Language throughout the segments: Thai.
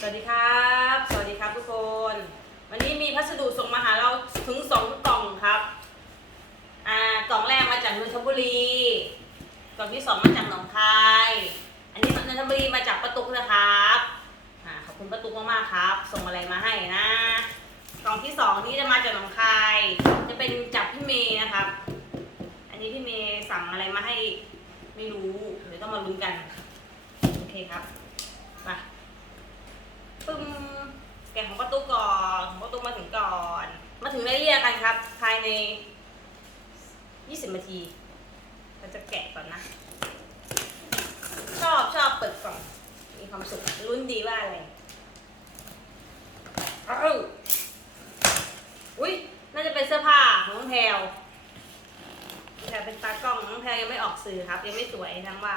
สวัสดีครับ สวัสดีครับทุกคน วันนี้มีพัสดุส่งมาหาเราถึงสองกล่องครับ อ่ากล่องแรกมาจากนนทบุรี กล่องที่สองมาจากหนองคาย อันนี้นนทบุรีมาจากประตุกนะครับอ่าขอบคุณประตุกมากๆครับ ส่งอะไรมาให้นะ กล่องที่สองนี้จะมาจากหนองคาย จะเป็นจากพี่เมย์นะครับ อันนี้พี่เมย์สั่งอะไรมาให้ไม่รู้ เดี๋ยวต้องมาลุ้นกัน โอเคครับมา ปึ้ม แกะของประตูก่อนของประตูมาถึงก่อน มาถึงเรียกันครับ ภายใน 20นาทีเราจะแกะก่อนนะ ชอบชอบเปิดกล่องมีความสุขลุ้นดีว่าอะไรอ้าวอุ้ยน่าจะเป็นเสื้อผ้าของน้องแพลวแต่เป็นตากล้องน้องแพลวยังไม่ออกสื่อครับ ยังไม่สวยทั้งว่า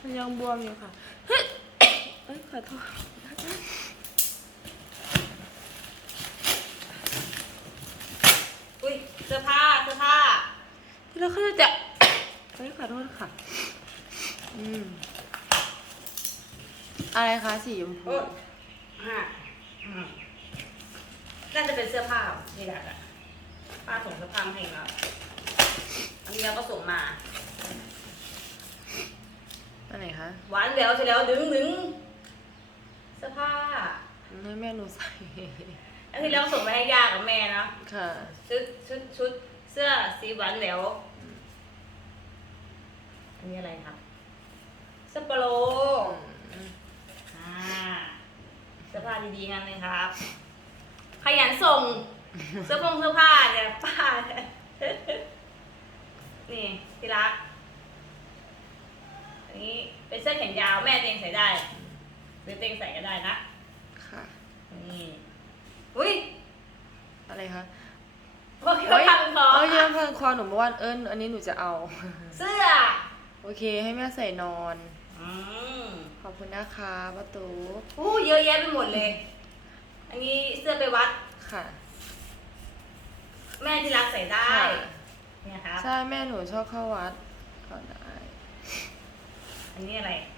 มันยังบวมอยู่ค่ะเฮ้ยเอ้ยขอโทษ อุ้ยเสื้อผ้าเสื้อผ้าแล้วเขาจะเฮ้ยขอโทษค่ะ อืม อะไรคะสีชมพู โอ้ห้าอืมน่าจะเป็นเสื้อผ้าที่ดักอะป้าส่งเสื้อผ้ามาให้เราอันนี้เราก็ส่งมา อันไหนคะหวานแล้วเสร็จแล้วดึงดึงเสื้อผ้า ให้แม่หนูใส่ อันที่แล้วส่งไปให้ย่ากับแม่เนาะค่ะ ชุดชุดชุดเสื้อสีหวานแหววอันนี้อะไรครับเสื้อโปโลอืมอ่าเสื้อผ้าดีๆงั้นเลยครับ ขยันส่ง เสื้อผงเสื้อผ้าเนี่ยป้าเนี่ยนี่ที่รักอันนี้เป็นเสื้อแขนยาวแม่เองใส่ได้หรือเต็งใส่ก็ได้นะค่ะนี่ อุ้ยอะไรคะพวกเขาทำคอเอ้ยเยอะพันคอหนูเมื่อวานเอิญอันนี้หนูจะเอา เสื้อ โอเคให้แม่ใส่นอน อืมขอบคุณนะคะประตูอู้เยอะแยะไปหมดเลย อันนี้เสื้อไปวัด ค่ะแม่ที่รักใส่ได้ ค่ะเนี่ยครับ ใช่แม่หนูชอบเข้าวัดก็ได้ อันนี้อะไรของ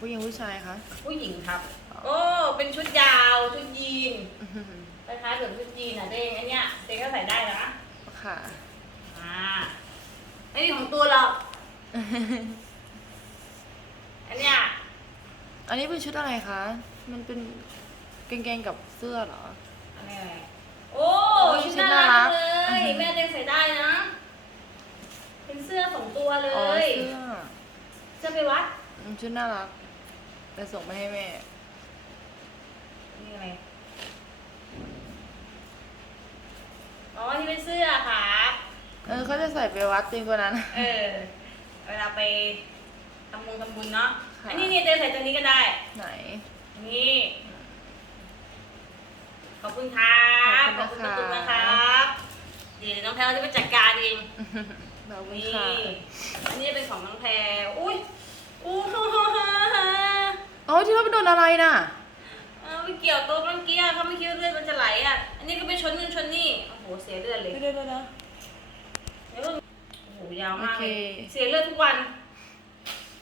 ผู้หญิงผู้ชายคะผู้หญิงครับ โอ้เป็นชุดยาวชุดยีนอื้อหือคล้ายๆแบบชุดยีนอะเด้งอันเนี้ยเด้งก็ใส่ได้นะค่ะอ่าไม่มีของตัวหรอกอันเนี้ยอันนี้เป็นชุดอะไรคะ มันเป็นกางเกงกับเสื้อเหรออันนี้อะไรโอ้โอ้ยชุดชุดน่าน่ารัรักกเลยอือหือแม่เด้งใส่ได้นะ เป็นเสื้อสองตัวเลอ๋อยเสื้อเสื้อไปวัดอืมชุดน่ารัก จะส่งไปให้แม่ นี่อะไร อ๋อนี่เป็นเสื้อครับเออเขาจะใส่ไปวัดจริงกว่านั้น เออ เวลาไปทำบุญทำบุญเนาะ ค่ะ อันนี้นี่เต้ใส่ตัวนี้ก็ได้ ไหน นี่ ขอบคุณครับขอบคุณขอบคุณนะคะประตูนะครับเดี๋ยวน้องแพลวจะไปจัดการเอง ขอบคุณนี่ ค่ะอันนี้เป็นของน้องแพลวอุ้ยอู้ฮ่าฮ่าฮ่า ฮ่าอ๋อที่เราไปโดนอะไรน่ะ เออไม่เกี่ยวตัวเมื่อกี้อะเขาไม่คิดว่าเลือดมันจะไหลอะ อันนี้ก็ไปชนนู่นชนนี่ โอ้โห เสียเลือดเลยไม่ได้เลยนะเดี๋ยวโอ้โหยาวมากเลยโอเค เสียเลือดทุกวัน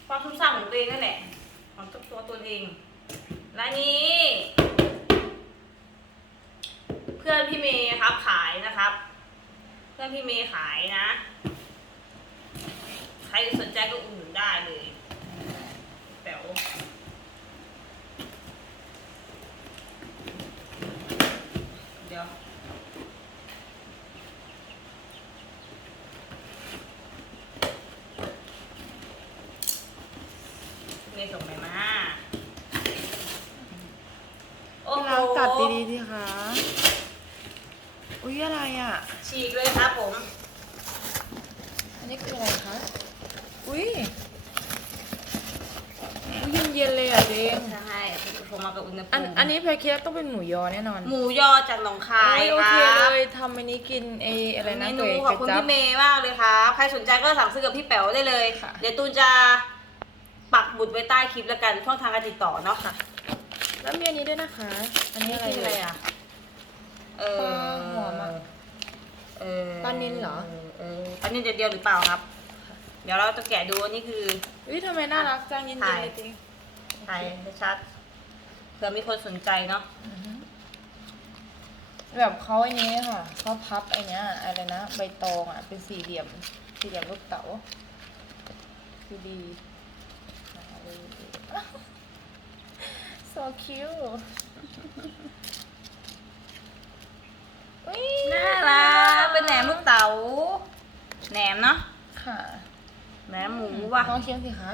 ความทุ่มสร้างของตัวเองนั่นแหละของตัวตัวตัวเอง และนี้ เพื่อนพี่เมย์ครับขายนะครับ เพื่อนพี่เมย์ขายนะ ใครสนใจก็อุ่นหนุนได้เลยแป๋วเดี๋ ยวเมย์ส่งไปมาโอ้โหเราตัดดีๆดีคะอุ้ยอะไรอะ ฉีกเลยครับผม อันนี้คืออะไรคะ อุ้ยอุ้ยเย็นๆเลยอะเจมใช่ ผมมากับอุณหภูอันมิอันนี้แพนเค้กต้องเป็นหมูยอแน่นอนหมูยอจากหนองคายโอ้ยโอคเครับ เลยทำอันนี้กินไออะไรนะเมนูก๋วยขอบคุณจั๊พี่เมย์มากเลยครับใครสนใจก็สั่งซื้อกับพี่แป๋วได้เลย ค่ะ เดี๋ยวตูนจะปักบุตรไว้ใต้คลิปแล้วกันช่องทางการติดต่อเนาะค่ะ แล้วมีอันนี้ด้วยนะคะ อันนี้อะไรคืออะไรเย อะ เอปอลาหอมอะเออปลานิลเหรอ เออปลานิลเดียวๆหรือเปล่าครับ เดี๋ยวเราจะแกะดูอันนี้คือ อุ้ยทำไมน่ารักจังเย็นๆถ่ายเลยจริงถ่ายชัดๆ เผื่อมีคนสนใจเนาะอือฮึแบบเขาไอ้นี้ค่ะเขาพับไอ้เนี้ยอะไรนะใบตองอะเป็นสี่เหลี่ยม สี่เหลี่ยมลูกเต๋าคือดีหาเลย so cute อุ๊ยน่ารักเป็นแหนมลูกเต๋าแหนมเนาะค่ะแหนมหมูว่ะลองชิมสิคะ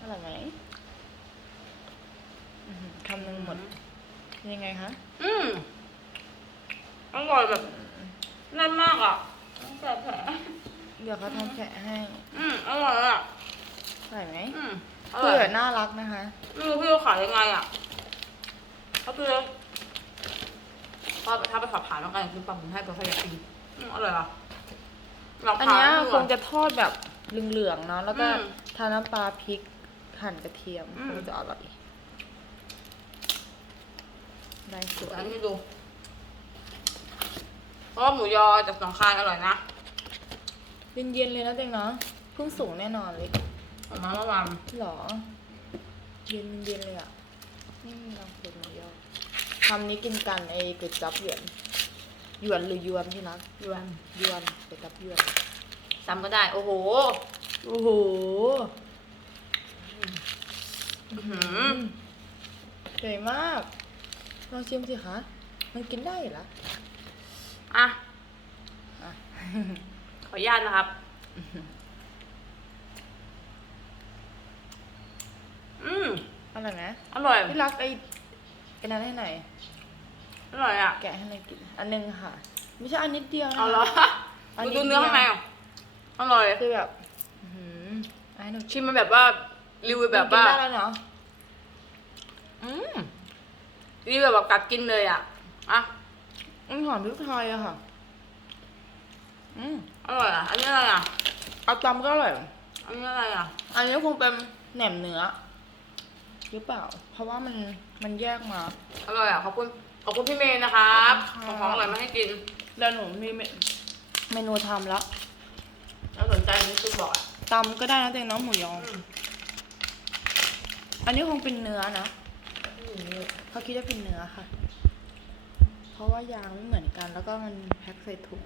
อร่อยไหมอื้อหือ คำหนึ่งหมด ยังไงคะอืมอร่อยแบบแน่นมากอะใส่แผลเดี๋ยวเขาทำแกะให้ อืมอร่อยอะอร่อยไหมอืมอคืร่ออยแบบน่ารักนะคะไม่รู้พี่เขาขายยังไงอะเขาคือพอถ้าไปสอบถามแล้วกันคือปั๊มให้ไปพยากินอืมอร่อยอะอยากอันทานเนี้ยดูคงจะทอดแบบเหลืองๆเนาะแล้วก็อืมทาน้ำปลาพริกหั่นกระเทียมอืมคงจะอร่อย ได้สวย อันนี้ดูเพราะว่าหมูยอจากหนองคายอร่อยนะเย็นๆเลยนะเต็งเนาะเพิ่งสูงแน่นอนเลยออกมาเมื่อวานหรอ เย็นเย็นเลยอะนี่ลองเป็นหมูยอคำนี้กินกันไอ้ก๋วยจับหยวนหยวนหรือยวนที่รักยวนยวนก๋วยจับยวนจำก็ได้ โอ้โห โอ้โหอื้อหือใหญ่มาก ลองชิมสิคะ มันกินได้เหรอ อะ อะ ขออนุญาตนะครับ อืม อร่อยไหมอร่อย พี่รักไอ้ไอ้นั้นให้หน่อยอร่อยอะ แกะให้หน่อยกิน อันหนึงค่ะ ไม่ใช่อันนิดเดียวนะเอาเหรออันดูนี้ดูเนื้อข้างในอะอร่อยคือแบบอื้อหือเอาให้หนูชิมมันแบบว่ารีวิวแบบกินว่าได้แล้วเนาะอืม รีวิวแบบกัดกินเลยอะ อะมันหอมพริกไทยอะค่ะ อืมอร่อยอะ อันนี้อะไรอะเอาตำก็อร่อย อันนี้อะไรอะ อันนี้คงเป็นแหนมเนื้อหรือเปล่า เพราะว่ามันมันแยกมา อร่อยอะขอบคุณขอบคุณพี่เมย์นะครับขอบคุณค่ะ ของอร่อยมาให้กินแล้วหนูมีเมเมนูทำแล้วแล้วสนใจนี่คือบอกอะตำก็ได้นะเต็งน้องหมูยออืมอันนี้คงเป็นเนื้อนะ เขาคิดว่าเป็นเนื้อค่ะ เพราะว่ายางไม่เหมือนกัน แล้วก็มันแพ็คใส่ถุง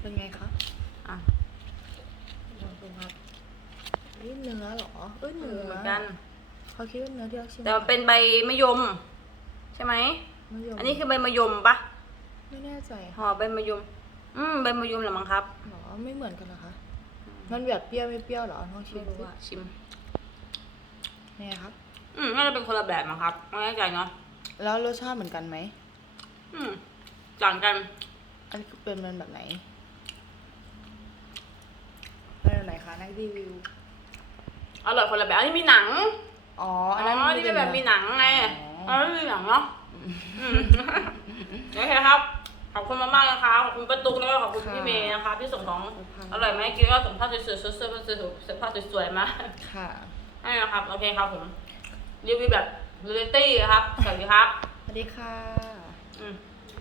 เป็นไงคะ อะลองดูครับนี่เนื้อเหรอ เอ้ยเนื้อเหมือนกัน เขาคิดว่าเนื้อที่เราชิมแต่มันเป็นใบมะยม ใช่ไหมมะยมอันนี้คือใบมะยมปะไม่แน่ใจห่อใบมะยม อืมใบมะยมเหรือมั้งครับหรอไม่เหมือนกันนะคะ มันแบบเปรี้ยวไม่เปรี้ยวเหรอลองชิไม่มรู้สิอะชิมนี่ไงครับ อืมน่าจะเป็นคนละแบบมั้งครับไม่แน่ใจเนาะแล้วรสชาติเหมือนกันไหมอืมต่างกัน อันนี้เป็นมันแบบไหนเป็นแบบไหนคะนักรีวิวอร่อยคนละแบบอันนี้มีหนังอ๋ออ๋อัอนนั้นนี่เป็นแบบมีหนังไงอ๋อ๋ออไม่มีหนังเนาะอืมโอเคครับขอบคุณมากๆนะคะขอบคุณป้าตุ๊กแล้วก็ขอบคุณพี่เมย์นะคะ ที่ส่งของอร่อยไหมกินก็ส่งภาพสวยๆเสื้อเสื้อเสื้อเสื้อผ้าสวยๆมาค่ะให้นะครับ โอเคครับผมรีวิวแบบเรียลลิตี้ครับ สวัสดีครับ สวัสดีค่ะอืม